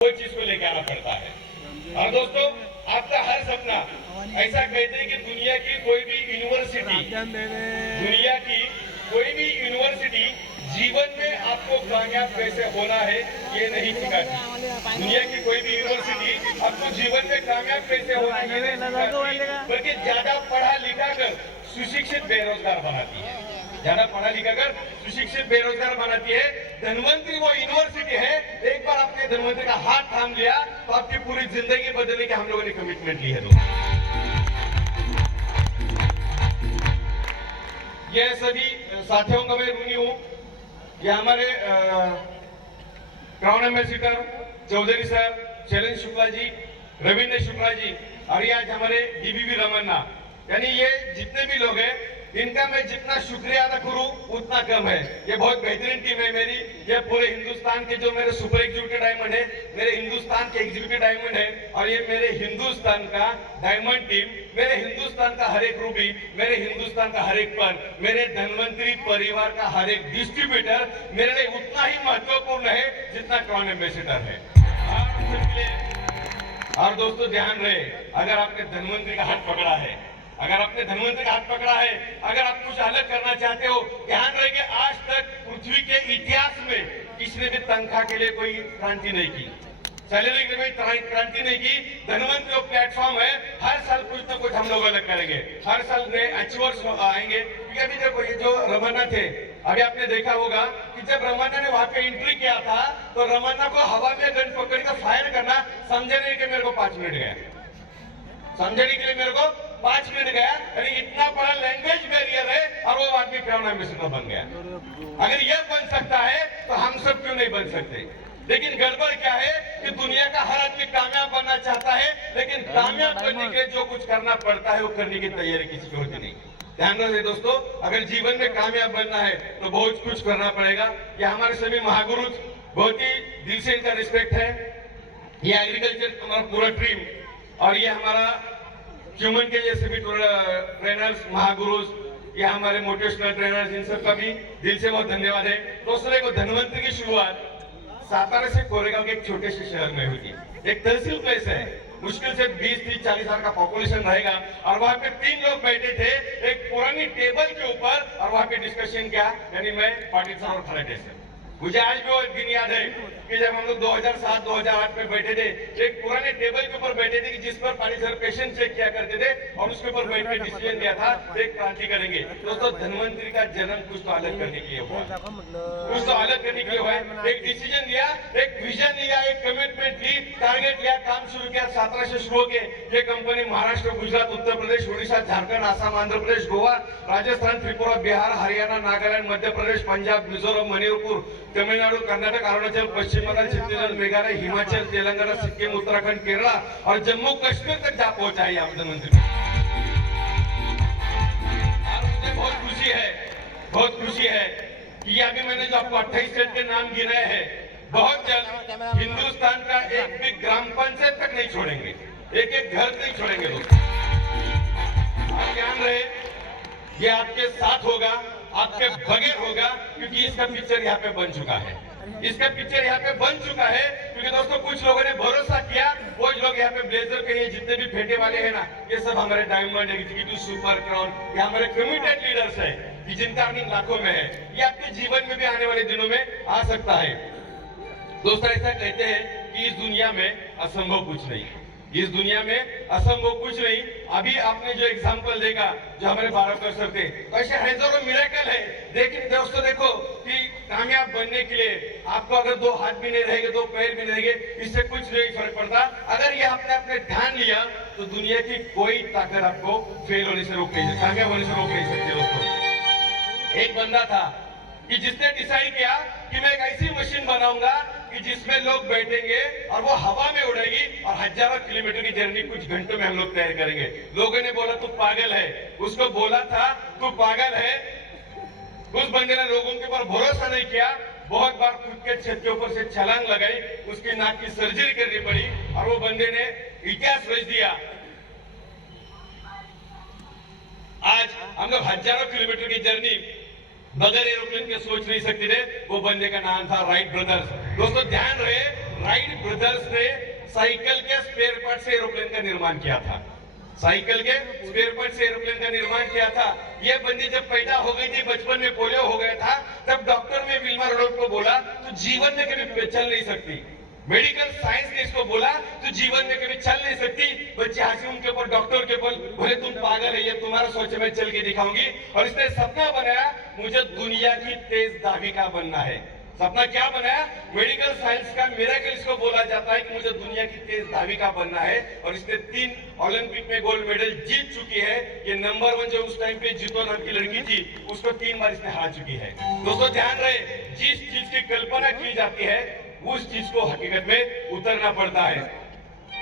वो चीज को लेकर आना पड़ता है। और दोस्तों, आपका हर सपना, ऐसा कहते हैं कि दुनिया की कोई भी यूनिवर्सिटी जीवन में आपको कामयाब कैसे होना है ये नहीं सिखाती। दुनिया की कोई भी यूनिवर्सिटी आपको जीवन में कामयाब कैसे होना है ये नहीं सिखाती, बल्कि ज्यादा पढ़ा लिखा कर सुशिक्षित बेरोजगार बनाती है। ज्यादा पढ़ा लिखा कर सुशिक्षित बेरोजगार बनाती है। धनवंतरी वो यूनिवर्सिटी है, एक बार आपने धनवंतरी का हाथ थाम लिया तो आपकी पूरी जिंदगी बदलने की हम लोगों ने कमिटमेंट ली है। ये सभी साथियों का मैं ऋणी हूँ। ये हमारे crown ambassador Chaudhary sir, Shailendra Shukla ji, Ravindra Shukla ji और ये आज हमारे डीबीवी रमन्ना, यानी ये जितने भी लोग हैं इनका मैं जितना शुक्रिया अदा करूं उतना कम है। ये बहुत बेहतरीन टीम है मेरी। ये पूरे हिंदुस्तान के जो मेरे सुपर एग्जीक्यूटिव डायमंड है, मेरे हिंदुस्तान के एग्जीक्यूटिव डायमंड है, और ये मेरे हिंदुस्तान का डायमंड टीम, मेरे हिंदुस्तान का हर एक रूबी, मेरे हिंदुस्तान का हर एक पर, मेरे धनवंतरी परिवार का हर एक डिस्ट्रीब्यूटर मेरे लिए उतना ही महत्वपूर्ण है जितना क्राउन एम्बेसडर है। और दोस्तों ध्यान रहे, अगर आपने धनवंतरी का हाथ पकड़ा है, अगर आपने धनवंतरी का हाथ पकड़ा है, अगर आप कुछ अलग करना चाहते हो, ध्यान रहे कि आज तक पृथ्वी के इतिहास में किसी ने भी तनख्वाह के लिए कोई क्रांति नहीं की, सैलरी के लिए क्रांति नहीं की। धनवंतरी जो प्लेटफॉर्म है, हर साल कुछ ना कुछ हम लोग अलग करेंगे, हर साल नए अचीवर्स आएंगे। क्योंकि अभी देखो, ये जो रमन्ना थे, अभी आपने देखा होगा कि जब रमन्ना ने वहां पे एंट्री किया था तो रमन्ना को हवा में गन पकड़ कर फायर करना समझे नहीं कि मेरे को 5 मिनट गया, समझने के लिए मेरे को 5 मिनट गया। यानी इतना बड़ा लैंग्वेज बैरियर है और वो आदमी क्राउन एम्बेसडर बन गया। अगर ये बन सकता है तो हम सब क्यों नहीं बन सकते? लेकिन गड़बड़ क्या है कि दुनिया का हर आदमी कामयाब बनना चाहता है, लेकिन कामयाब बनने के लिए जो कुछ करना पड़ता है वो करने की तैयारी किसी की होती नहीं। ध्यान रखिए दोस्तों, अगर जीवन में कामयाब बनना है तो बहुत कुछ करना पड़ेगा। ये हमारे सभी महागुरु, बहुत ही दिल से इनका रिस्पेक्ट है। ये एग्रीकल्चर हमारा पूरा टीम और ये हमारा ह्यूमन के जैसे भी ट्रेनर्स, महागुरुज, ये हमारे मोटिवेशनल ट्रेनर्स, इन सब का भी दिल से बहुत धन्यवाद है। दोस्तों देखो, धनवंतरी की शुरुआत सातारा से कोरेगांव के एक छोटे से शहर में हुई थी। एक तहसील प्लेस है, मुश्किल से 20, 30, 40 हजार का पॉपुलेशन रहेगा, और वहां पे 3 लोग बैठे थे एक पुरानी टेबल के ऊपर, और वहां पे डिस्कशन किया, यानी मैं, पाटिल सर और खराटे सर। मुझे आज भी वो दिन याद है कि जब हम लोग 2007-2008 में बैठे थे, एक पुराने टेबल के ऊपर बैठे थे कि जिस पर पाटिल सर पेशेंट चेक किया करते थे, और उसके ऊपर बैठ के डिसीजन लिया था एक क्रांति करेंगे। दोस्तों, धनवंतरी का जन्म कुछ तो अलग करने के लिए हुआ, कुछ तो अलग करने के लिए हुआ। एक डिसीजन लिया, एक विजन लिया, एक कमिटमेंट ली, टारगेट लिया, काम शुरू किया। सातारा से शुरू होके ये कंपनी महाराष्ट्र, गुजरात, उत्तर प्रदेश, उड़ीसा, झारखंड, आसाम, आंध्र प्रदेश, गोवा, राजस्थान, त्रिपुरा, बिहार, हरियाणा, नागालैंड, मध्य प्रदेश, पंजाब, मिजोरम, मणिपुर, तमिलनाडु, कर्नाटक, अरुणाचल, पश्चिम बंगाल, छत्तीसगढ़, मेघालय, हिमाचल, तेलंगाना, सिक्किम, उत्तराखंड, केरला और जम्मू कश्मीर तक जा पहुंचा है प्रधानमंत्री। और मुझे बहुत खुशी है कि अभी मैंने जो आपको 28 स्टेट के नाम गिनाए हैं, बहुत जल्द हिंदुस्तान का एक भी ग्राम पंचायत तक नहीं छोड़ेंगे, एक घर नहीं छोड़ेंगे दोस्तों। आप ध्यान रहे, ये आपके साथ होगा, आपके बगैर होगा, क्योंकि इसका पिक्चर यहाँ पे बन चुका है, इसका पिक्चर यहाँ पे बन चुका है। क्योंकि दोस्तों, कुछ लोगों ने भरोसा किया, वो लोग यहाँ पे ब्लेजर के ये जितने भी फेंटे वाले हैं ना, ये सब हमारे डायमंड एग्जीक्यूटिव, सुपर क्राउन, ये हमारे कमिटेड लीडर्स हैं कि जिनका अर्निंग लाखों में है। ये आपके जीवन में भी आने वाले दिनों में आ सकता है। दोस्तों, ऐसा कहते हैं कि इस दुनिया में असंभव कुछ नहीं, इस दुनिया में असंभव कुछ नहीं। अभी आपने जो एग्जांपल देखा, जो हमारे बाराकर सर थे, ऐसे हजारों मिरेकल है। लेकिन दोस्तों देखो कि कामयाब बनने के लिए आपको अगर 2 हाथ भी नहीं रहेंगे, 2 पैर भी नहीं रहेंगे, इससे कुछ नहीं फर्क पड़ता। अगर ये आपने अपने ध्यान लिया तो दुनिया की कोई ताकत आपको फेल होने से रोक नहीं सकती, कामयाब होने से रोक नहीं सकती। दोस्तों, एक बंदा था कि जिसने डिसाइड किया कि मैं एक ऐसी मशीन बनाऊंगा कि जिसमें लोग बैठेंगे और वो हवा में उड़ेगी और हजारों किलोमीटर की जर्नी कुछ घंटों में हम लोग तय करेंगे। लोगों ने बोला तू पागल है, उसको बोला था तू पागल है। उस बंदे ने लोगों के ऊपर भरोसा नहीं किया, बहुत बार खुद के छत के ऊपर से छलांग लगाई, उसकी नाक की सर्जरी करनी पड़ी और वो बंदे ने इतिहास रच दिया। आज हम लोग हजारों किलोमीटर की जर्नी बगैर एरोप्लेन के सोच नहीं सकते थे। वो बंदे का नाम था राइट ब्रदर्स। दोस्तों, ध्यान रहे, राइट ब्रदर्स ने साइकिल के स्पेयर पार्ट से एरोप्लेन का निर्माण किया था। साइकिल के स्पेयर पार्ट से एरोप्लेन का निर्माण किया था। ये बंदी जब पैदा हो गई थी, बचपन में पोलियो हो गया था, तब डॉक्टर ने विल्मा रडोल्फ को बोला तू जीवन में कभी चल नहीं सकती। मेडिकल साइंस ने इसको बोला तू जीवन में कभी चल नहीं सकती। बच्चे हंसी उनके ऊपर, डॉक्टर के ऊपर, बोले तुम पागल है, ये तुम्हारा सोच, मैं चल के दिखाऊंगी। और इसने सपना बनाया मुझे दुनिया की तेज धाविका बनना है। सपना क्या बनाया? मेडिकल साइंस का मिरेकल इसको बोला जाता है कि मुझे दुनिया की तेज धाविका बनना है। और इसने 3 ओलंपिक में गोल्ड मेडल जीत चुकी है। ये नंबर 1 जो उस टाइम पे जीतो नाम की लड़की थी, उसको 3 बार इसने हरा चुकी है। दोस्तों ध्यान रहे, जिस चीज की कल्पना की जाती है उस चीज को हकीकत में उतरना पड़ता है।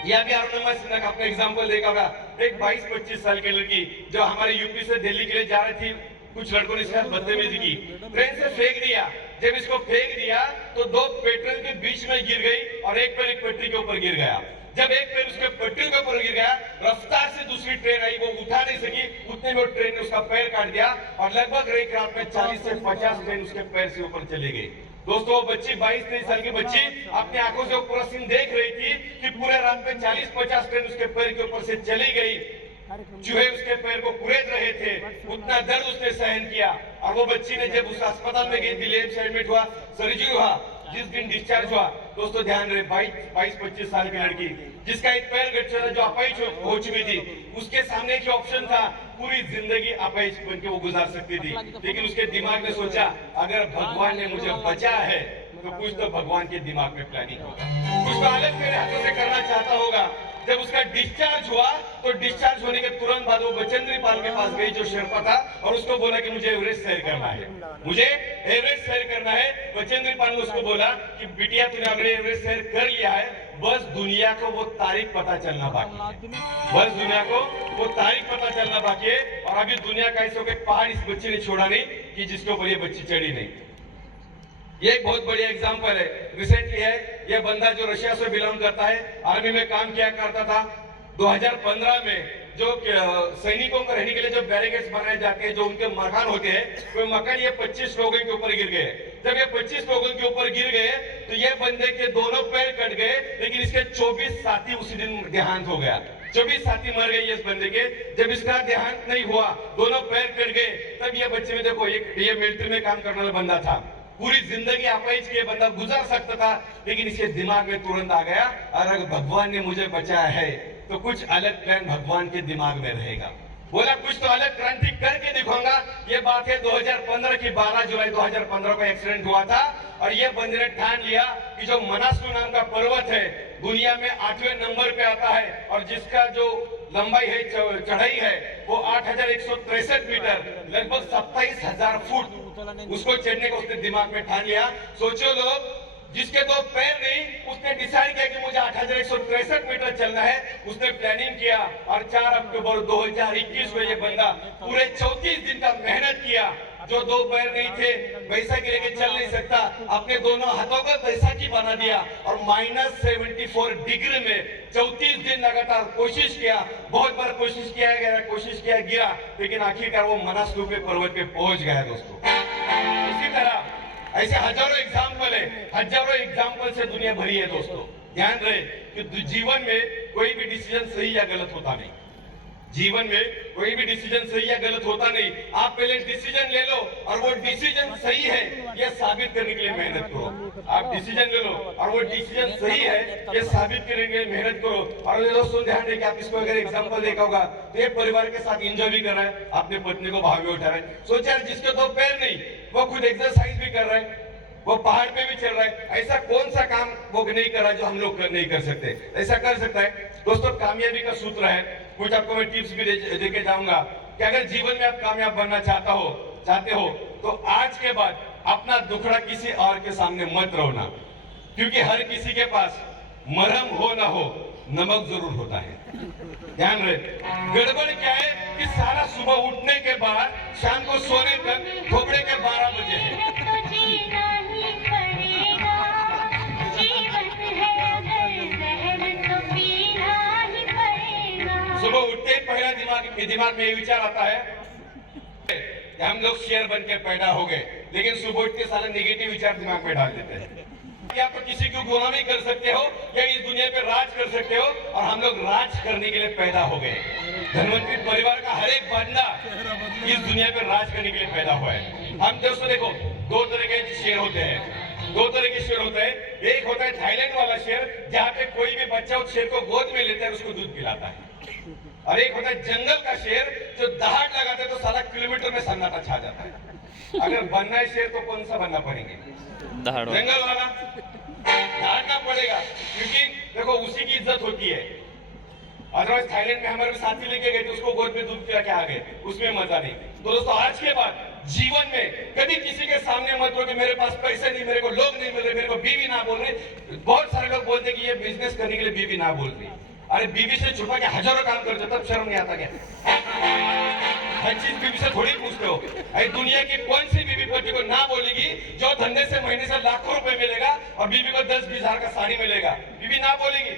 यह भी अरुणिमा सिन्हा का अपना एग्जाम्पल देखा होगा। एक 22-25 साल की लड़की जो हमारे यूपी से दिल्ली के लिए जा रही थी, कुछ लड़कों ने इसके साथ बदतमीजी की, ट्रेन से फेंक दिया। जब इसको फेंक दिया तो 2 पेट्रोल के बीच में गिर गई और एक पैर एक पटरी के ऊपर गिर गया। जब एक पैर उसके पटरी के ऊपर गिर गया, रफ्तार से दूसरी ट्रेन आई, वो उठा नहीं सकी, उतने में ट्रेन ने उसका पैर काट दिया और लगभग एक रात में 40 से 50 ट्रेन उसके पैर से ऊपर चले गई। दोस्तों वो बच्ची 22-23 साल की बच्ची अपनी आंखों से पूरा सीन देख रही थी कि पूरे रात में 40-50 ट्रेन उसके पैर के ऊपर से चली गई। चूहे उसके पैर को कुरेद रहे थे, उतना दर्द उसने सहन किया। और वो बच्ची ने जब उस अस्पताल में गई, दिल्ली एम्स एडमिट हुआ, सर्जरी हुआ, जिस दिन डिस्चार्ज हुआ, दोस्तों ध्यान रहे, 22-25 साल की लड़की जिसका एक पैर गच्चा जो अपाहिज हो चुकी थी, उसके सामने एक ऑप्शन था, पूरी जिंदगी अपाहिज बन के वो गुजार सकती थी। लेकिन उसके दिमाग ने सोचा अगर भगवान ने मुझे बचाया है तो कुछ तो भगवान के दिमाग में प्लानिंग होगा, कुछ तो अलग मेरे हाथों से करना चाहता होगा। जब उसका डिस्चार्ज हुआ तो डिस्चार्ज होने के तुरंत बाद वो बचेंद्री पाल के पास गई जो शेरपा था, और उसको बोला कि मुझे एवरेस्ट सैर करना है, मुझे एवरेस्ट सैर करना है। बचेंद्री पाल ने उसको बोला कि बिटिया तूने अगर एवरेस्ट सैर कर लिया है, बस दुनिया को वो तारीख पता चलना बाकी है, बस दुनिया को वो तारीख पता चलना बाकी है। और अभी दुनिया का ऐसा कोई पहाड़ इस बच्चे ने छोड़ा नहीं कि जिसके ऊपर ये बच्ची चढ़ी नहीं। ये एक बहुत बढ़िया एग्जांपल है, रिसेंटली है। ये बंदा जो रशिया से बिलोंग करता है, आर्मी में काम किया करता था। 2015 में जो सैनिकों को रहने के लिए जो बैरिकेड्स बनाए जाते हैं, जो उनके मकान होते हैं, वो मकान ये 25 लोगों के ऊपर गिर गए। जब ये 25 लोगों के ऊपर गिर गए तो ये बंदे के दोनों पैर कट गए, लेकिन इसके 24 साथी उसी दिन देहांत हो गया। 24 साथी मर गए इस बंदे के। जब इसका देहांत नहीं हुआ, दोनों पैर कट गए, तब ये बच्चे में देखो, ये मिलिट्री में काम करने वाला बंदा था, पूरी जिंदगी अपाहिज के बंदा गुजार सकता था, लेकिन इसके दिमाग में तुरंत आ गया अगर भगवान ने मुझे बचाया है तो कुछ अलग प्लान भगवान के दिमाग में रहेगा। बोला कुछ तो अलग क्रांति करके दिखाऊंगा। ये बात है 2015 की, 12 जुलाई 2015 को एक्सीडेंट हुआ था। और ये बंदे ने ठान लिया कि जो मनासलू नाम का पर्वत है, दुनिया में 8वें नंबर पे आता है और जिसका जो लंबाई है, चढ़ाई है, वो 8163 मीटर, लगभग 27,000 फुट, उसको चढ़ने को उसने दिमाग में ठान लिया। सोचो लोग, जिसके 2 पैर नहीं, उसने डिसाइड किया कि मुझे 8163 मीटर चलना है। उसने प्लानिंग किया और 4 अक्टूबर 2021 को ये बंदा पूरे 34 दिन का मेहनत किया। जो 2 पैर नहीं थे, बैसाखी लेके चल नहीं सकता, अपने दोनों हाथों को बैसाखी बना दिया और -74 डिग्री में 34 दिन लगातार कोशिश किया। बहुत बार कोशिश किया गिरा, लेकिन आखिरकार वो मनासलू पे पर्वत पे पहुंच गया। दोस्तों इसी तरह ऐसे हजारों एग्जाम्पल है, हजारों एग्जाम्पल से दुनिया भरी है। दोस्तों ध्यान रहे कि जीवन में कोई भी डिसीजन सही या गलत होता नहीं, जीवन में कोई भी डिसीजन सही या गलत होता नहीं। आप पहले डिसीजन ले लो और वो डिसीजन सही है ये साबित करने के लिए मेहनत करो। आप डिसीजन ले लो और वो डिसीजन सही है ये साबित करने के लिए मेहनत करो। और दोस्तों ध्यान रखिए, आप इसको अगर एग्जांपल देखा होगा तो ये परिवार के साथ एंजॉय भी कर रहा है, अपनी पत्नी को भाव में उठा रहा है। सोचा जिसके 2 पैर नहीं, वो खुद एक्सरसाइज भी कर रहा है, वो पहाड़ पे भी चल रहा है। ऐसा कौन सा काम वो नहीं कर रहा है जो हम लोग नहीं कर सकते? ऐसा कर सकता है। दोस्तों कामयाबी का सूत्र है, कुछ आपको मैं टिप्स भी देके जाऊंगा कि अगर जीवन में आप कामयाब बनना चाहते हो तो आज के बाद अपना दुखड़ा किसी और के सामने मत रोना, क्योंकि हर किसी के पास मरहम हो ना हो नमक जरूर होता है। ध्यान रहे, गड़बड़ क्या है कि सारा सुबह उठने के बाद शाम को सोने तक खोपड़े के 12 बजे है। सुबह उठते ही पहला दिमाग में ये विचार आता है कि हम लोग शेर बन के पैदा हो गए, लेकिन सुबह उठते सारे नेगेटिव विचार दिमाग में डाल देते हैं। या तो किसी की गुलामी कर सकते हो या इस दुनिया पे राज कर सकते हो, और हम लोग राज करने के लिए पैदा हो गए। धनवंतरी परिवार का हर एक बंदा इस दुनिया पे राज करने के लिए पैदा हुआ है। हम दोस्तों देखो, दो तरह के शेर होते हैं, दो तरह के शेर होते हैं। एक होता है थाईलैंड वाला शेर, जहाँ पे कोई भी बच्चा उस शेर को गोद में लेता है, उसको दूध पिलाता है। और एक होता है जंगल का शेर, जो दहाड़ लगाते है तो सारा किलोमीटर में सन्नाटा छा जाता है। अगर बनना है शेर तो कौन सा बनना पड़ेंगे? जंगल वाला। दहाड़ना पड़ेगा, क्योंकि देखो उसी की इज्जत होती है। अदरवाइज थाईलैंड में हमारे साथी लेके गए थे, उसको गोद में दूध पिला के आ गए, उसमें मजा नहीं। तो दोस्तों आज के बाद जीवन में कभी किसी के सामने मत रो कि मेरे पास पैसे नहीं, मेरे को लोग नहीं मिल रहे, मेरे को बीवी ना बोल रही। बहुत सारे लोग बोलते कि ये बिजनेस करने के लिए बीवी ना बोल रही। अरे बीवी से छुपा के हजारों काम करते, तब शर्म नहीं आता क्या? हर चीज बीवी से थोड़ी पूछते हो। अरे दुनिया की कौन सी बीवी पति को ना बोलेगी जो धंधे से महीने से लाखों रुपए मिलेगा और बीवी को 10-20 हजार का साड़ी मिलेगा? बीवी ना बोलेगी।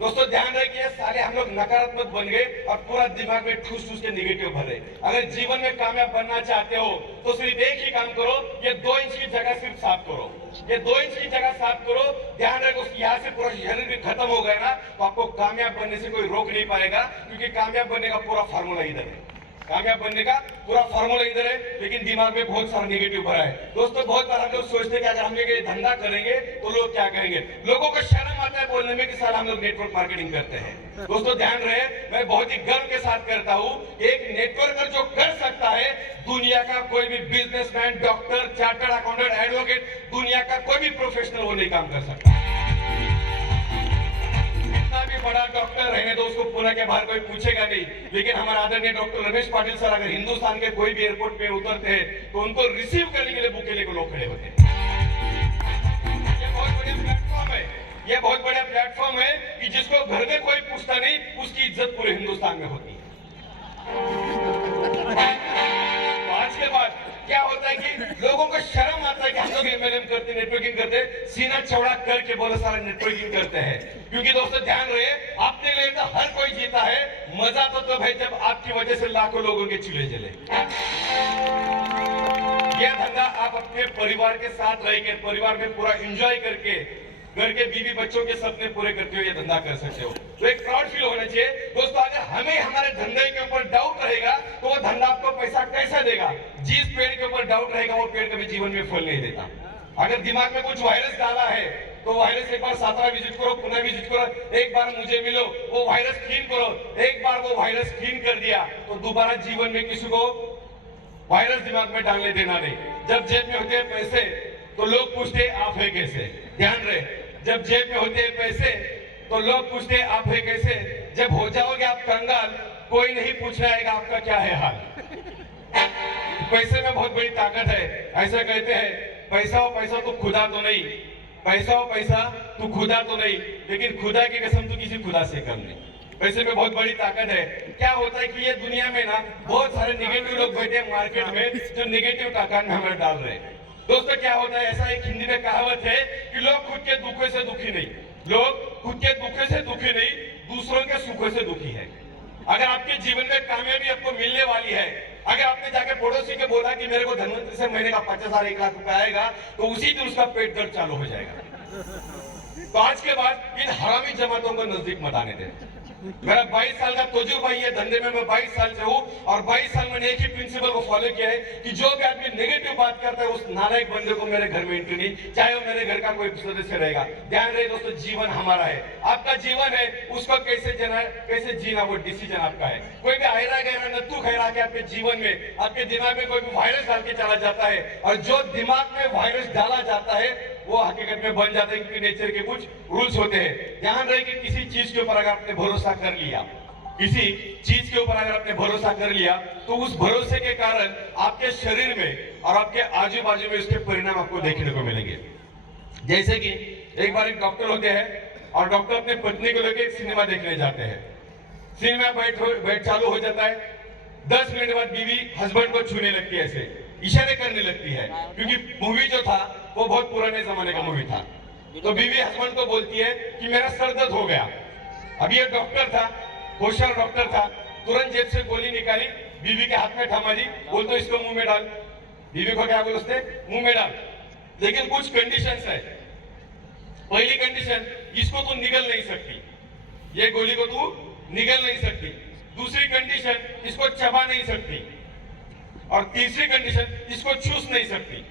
दोस्तों ध्यान रखिए, साले हम लोग नकारात्मक बन गए और पूरा दिमाग में ठूस ठूस के निगेटिव भर रहे। अगर जीवन में कामयाब बनना चाहते हो तो सिर्फ एक ही काम करो, ये 2 इंच की जगह सिर्फ साफ करो। ये 2 इंच की जगह साफ करो। ध्यान रखो, यहाँ से पूरा शरीर भी खत्म हो गया ना, तो आपको कामयाब बनने से कोई रोक नहीं पाएगा, क्योंकि कामयाब बनने का पूरा फार्मूला इधर है। कामयाब बनने का पूरा फार्मूला इधर है, लेकिन दिमाग में बहुत सारा नेगेटिव भरा है। दोस्तों बहुत बार हम लोग सोचते हैं कि अगर हम लोग ये धंधा करेंगे तो लोग क्या कहेंगे। लोगों को शर्म आता है बोलने में कि साल हम लोग नेटवर्क मार्केटिंग करते हैं। दोस्तों ध्यान रहे, मैं बहुत ही गर्व के साथ करता हूँ, एक नेटवर्कर जो कर सकता है, दुनिया का कोई भी businessman, doctor, chartered accountant, advocate, दुनिया का कोई भी प्रोफेशनल वो नहीं काम कर सकता। भी बड़ा डॉक्टर रहने तो उसको पुणे के बाहर कोई पूछेगा नहीं, लेकिन हमारे आदरणीय डॉक्टर रमेश पाटिल सर अगर हिंदुस्तान के कोई भी एयरपोर्ट पे उतरते हैं तो उनको रिसीव करने के लिए बुकेले को लोग खड़े होते हैं। ये बहुत बढ़िया प्लेटफॉर्म है, ये बहुत बढ़िया प्लेटफॉर्म है कि जिसको घर में कोई पूछता नहीं, उसकी इज्जत पूरे हिंदुस्तान में होती है। तो आज के बाद क्या होता है कि लोगों को शर्म आता है कि हम लोग एमएलएम करते, नेटवर्किंग करते, सीना चौड़ा करके बहुत सारा नेटवर्किंग करते हैं। क्योंकि दोस्तों ध्यान रहे, आपके लिए तो हर कोई जीता है, मजा तो भाई जब आपकी वजह से लाखों लोगों के चूल्हे जले। यह धंधा आप अपने परिवार के साथ रहकर, परिवार में पूरा एंजॉय करके, घर के बीवी बच्चों के सपने पूरे करते हुए ये धंधा कर सकते हो। तो एक प्राउड फील होना चाहिए। दोस्तों अगर हमें हमारे धंधे के ऊपर डाउट रहेगा तो वो धंधा आपको पैसा कैसे देगा? जिस पेड़ के ऊपर डाउट रहेगा वो पेड़ कभी जीवन में फल नहीं देता। अगर दिमाग में कुछ वायरस डाला है तो वायरस एक बार सातारा विजिट करो, पुणे विजिट करो, एक बार मुझे मिलो, वो वायरस क्लीन करो। एक बार वो वायरस क्लीन कर दिया तो दोबारा जीवन में किसी को वायरस दिमाग में डालने देना नहीं। जब जेब में होते हैं पैसे तो लोग पूछते आप है कैसे? ध्यान रहे, जब जेब में होते हैं पैसे तो लोग पूछते आप है कैसे? जब हो जाओगे आप कंगाल, कोई नहीं पूछना आएगा आपका क्या है हाल। पैसे में बहुत बड़ी ताकत है। ऐसा कहते हैं, पैसा हो पैसा तो खुदा तो नहीं, पैसा हो पैसा तू खुदा तो नहीं, लेकिन खुदा की कसम तू किसी खुदा से कम नहीं। पैसे में बहुत बड़ी ताकत है। क्या होता है कि ये दुनिया में ना बहुत सारे निगेटिव लोग बैठे हैं मार्केट में, जो निगेटिव ताकत में हमें डाल रहे हैं। दोस्तों क्या होता है, ऐसा एक हिंदी में कहावत है कि लोग खुद के दुखों से दुखी नहीं, लोग खुद के दुखों से दुखी नहीं, दूसरों के सुखों से दुखी है। अगर आपके जीवन में कामयाबी आपको मिलने वाली है, अगर आपने जाके पड़ोसी के बोला कि मेरे को धनवंतरी से महीने का 50,000 1 लाख रुपया आएगा, तो उसी दिन उसका पेट दर्द चालू हो जाएगा। तो आज के बाद इन हरामी जमातों को नजदीक मत आने दें। मेरा 22 साल का तजुर्बा ये धंधे में, मैं 22 साल से हूँ और 22 साल मैंने एक ही प्रिंसिपल को फॉलो किया है कि जो भी आदमी नेगेटिव बात करता है उस नालायक बंदे को मेरे घर में एंट्री नहीं, चाहे वो मेरे घर का कोई सदस्य रहेगा। ध्यान रहे दोस्तों, जीवन हमारा है, आपका जीवन है, उसको कैसे जीना वो डिसीजन आपका है। कोई भी आयरा गहरा नत्थू खैरा के आपके जीवन में, आपके दिमाग में कोई भी वायरस डाल के चला जाता है, और जो दिमाग में वायरस डाला जाता है वो हकीकत में बन जाता है, क्योंकि नेचर के कुछ रूल्स होते हैं। ध्यान रहे कि किसी चीज के ऊपर अगर आपने भरोसा कर लिया, किसी चीज के ऊपर अगर आपने भरोसा कर लिया, तो उस भरोसे के कारण आपके शरीर में और आपके आजू बाजू में उसके परिणाम आपको देखने को मिलेंगे। जैसे कि एक बार एक डॉक्टर होते हैं और डॉक्टर अपने पत्नी को लेकर एक सिनेमा देखने जाते हैं। सिनेमा बैठ चालू हो जाता है, 10 मिनट बाद बीवी हस्बैंड को छूने लगती है, ऐसे इशारे करने लगती है, क्योंकि मूवी जो था वो बहुत पुराने जमाने का मूवी था। तो बीवी हस्बैंड को बोलती है कि मेरा सर दर्द हो गया। अब ये डॉक्टर था, होशियार डॉक्टर था, तुरंत जेब से गोली निकाली, बीवी के हाथ में थमा दी, बोल तो इसको मुंह में डाल। बीवी को क्या बोलते, मुंह में डाल, लेकिन कुछ कंडीशंस है। पहली कंडीशन, इसको तू निगल नहीं सकती, ये गोली को तू निगल नहीं सकती। दूसरी कंडीशन, इसको चबा नहीं सकती। और तीसरी कंडीशन, इसको चूस नहीं सकती।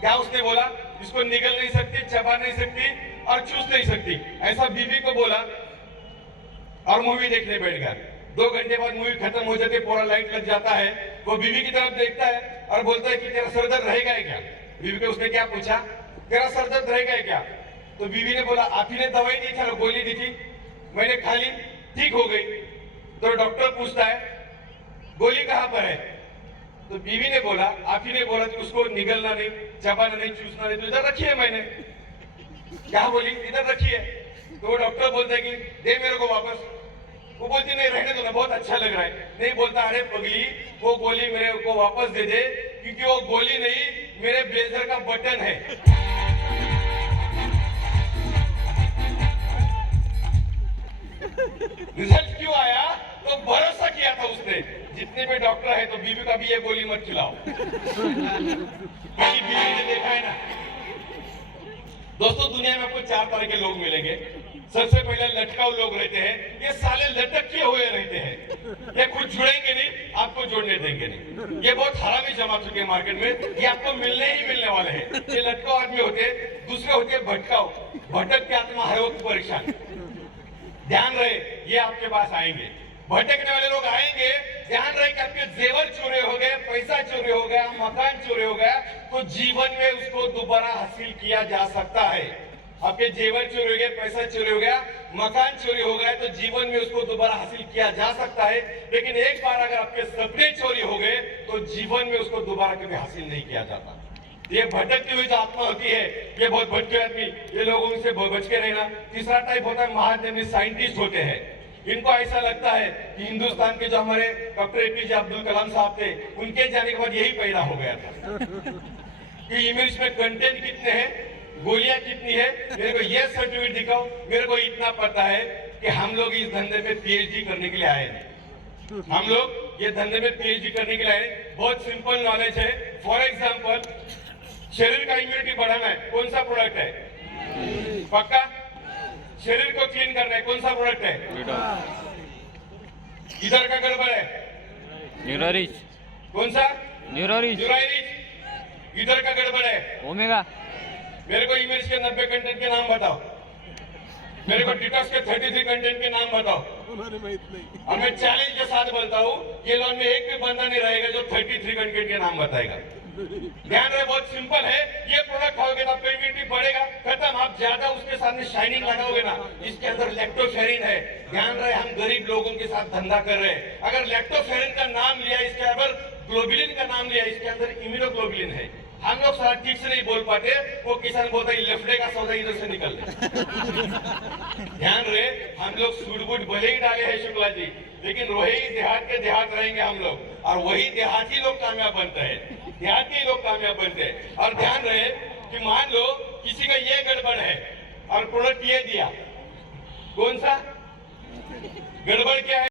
क्या उसने बोला? इसको निगल नहीं सकती, चबा नहीं सकती और चूस नहीं सकती, ऐसा बीवी को बोला। और मूवी देखने बैठ गया। 2 घंटे बाद मूवी खत्म हो जाती है, पूरा लाइट लग जाता है, वो बीवी की तरफ देखता है और बोलता है कि तेरा सर दर्द रहेगा है क्या? बीवी को उसने क्या पूछा? तेरा सर दर्द रहेगा है क्या? तो बीवी ने बोला, आप ही ने दवाई दी थी, गोली दी थी, मैंने खा ली, ठीक हो गई। तो डॉक्टर पूछता है, गोली कहां पर है? तो बीवी ने बोला, आप ही ने बोला कि उसको निगलना नहीं, चबाना नहीं, चूसना नहीं, तो इधर रखी है मैंने। क्या बोली? इधर रखी है। तो डॉक्टर बोलता है कि दे मेरे को वापस। वो बोलती नहीं, रहने दो ना, बहुत अच्छा लग रहा है। नहीं, बोलता, अरे पगली, वो गोली मेरे को वापस दे दे, क्योंकि वो गोली नहीं, मेरे ब्लेजर का बटन है। रिजल्ट क्यों आया? तो भरोसा किया था उसने। जितने भी डॉक्टर है, तो बीवी का भी ये गोली मत खिलाओ, क्योंकि बीवी ने देखा है ना। दोस्तों, दुनिया में आपको 4 तरह के लोग मिलेंगे। सबसे पहले लटकाऊ लोग रहते हैं, ये साले लटके हुए रहते हैं, ये खुद जुड़ेंगे नहीं, आपको जोड़ने देंगे नहीं। ये बहुत हरामी जमा चुके हैं मार्केट में, ये आपको मिलने ही मिलने वाले हैं। ये लटकाऊ आदमी होते हैं। दूसरे होते हैं भटकाऊ, भटक के आत्मा हर वक्त परेशान। ध्यान रहे, ये आपके पास आएंगे। भटकने वाले लोग आएंगे, ध्यान रहे कि आपके जेवर चोरी हो गए, पैसा चोरी हो गया, मकान चोरी हो गया, तो जीवन में उसको दोबारा हासिल किया जा सकता है। आपके जेवर चोरी हो गए, पैसा चोरी हो गया, मकान चोरी हो गया, तो जीवन में उसको दोबारा हासिल किया जा सकता है। लेकिन एक बार अगर आपके सपने चोरी हो गए, तो जीवन में उसको दोबारा कभी हासिल नहीं किया जाता। ये भटकती हुई जो आत्मा होती है, ये बहुत भटके आदमी, ये लोगों से बच के रहना। तीसरा टाइप होता है महाजनी साइंटिस्ट होते हैं। इनको ऐसा लगता है कि हिंदुस्तान के जो हमारे डॉक्टर APJ अब्दुल कलाम साहब थे, उनके जाने के बाद यही पैदा हो गया था कि इंग्लिश में कंटेंट कितने हैं, गोलियां कितनी है, मेरे को ये सर्टिफिकेट दिखाओ, मेरे को इतना पता है कि हम लोग इस धंधे में PhD करने के लिए आए हैं। हम लोग ये धंधे में PhD करने के लिए आए हैं। बहुत सिंपल नॉलेज है। फॉर एग्जाम्पल, शरीर का इम्यूनिटी बढ़ाना है, कौन सा प्रोडक्ट है? पक्का? शरीर को क्लीन करना है, कौन सा प्रोडक्ट है? इधर का गड़बड़ है, न्यूरोरिच। कौन सा? न्यूरोरिच। न्यूरोरिच। इधर का गड़बड़ है, ओमेगा। मेरे को इमेज के 90 कंटेंट के नाम बताओ, मेरे को डिटॉक्स के 33 कंटेंट के नाम बताओ। और मैं चैलेंज के साथ बोलता हूँ, ये लॉन में एक भी बंदा नहीं रहेगा जो 33 कंटेंट के नाम बताएगा। ध्यान रहे, बहुत सिंपल है। ये प्रोडक्ट खाओगे ना, आपका इम्यूनिटी बढ़ेगा, खत्म। आप ज्यादा उसके सामने शाइनिंग लगाओगे ना, इसके अंदर लैक्टोफेरिन है। ध्यान रहे, हम गरीब लोगों के साथ धंधा कर रहे हैं। अगर लैक्टोफेरिन का नाम लिया, इसके अंदर ग्लोबुलिन का नाम लिया, इसके अंदर इम्यूनोग्लोबुलिन है। हम लोग सारा ठीक से नहीं बोल पाते, वो किसान बोलता है लेफ्टे का सौदा इधर से निकल ध्यान रहे, हम लोग सूट-बूट भले ही डाले हैं शुक्ला जी, लेकिन वही देहात के देहात रहेंगे हम लोग, और वही देहाती लोग कामयाब बनते हैं, देहाती लोग कामयाब बनते हैं। और ध्यान रहे कि मान लो किसी का ये गड़बड़ है और प्रोडक्ट ये दिया, कौन सा गड़बड़ क्या है?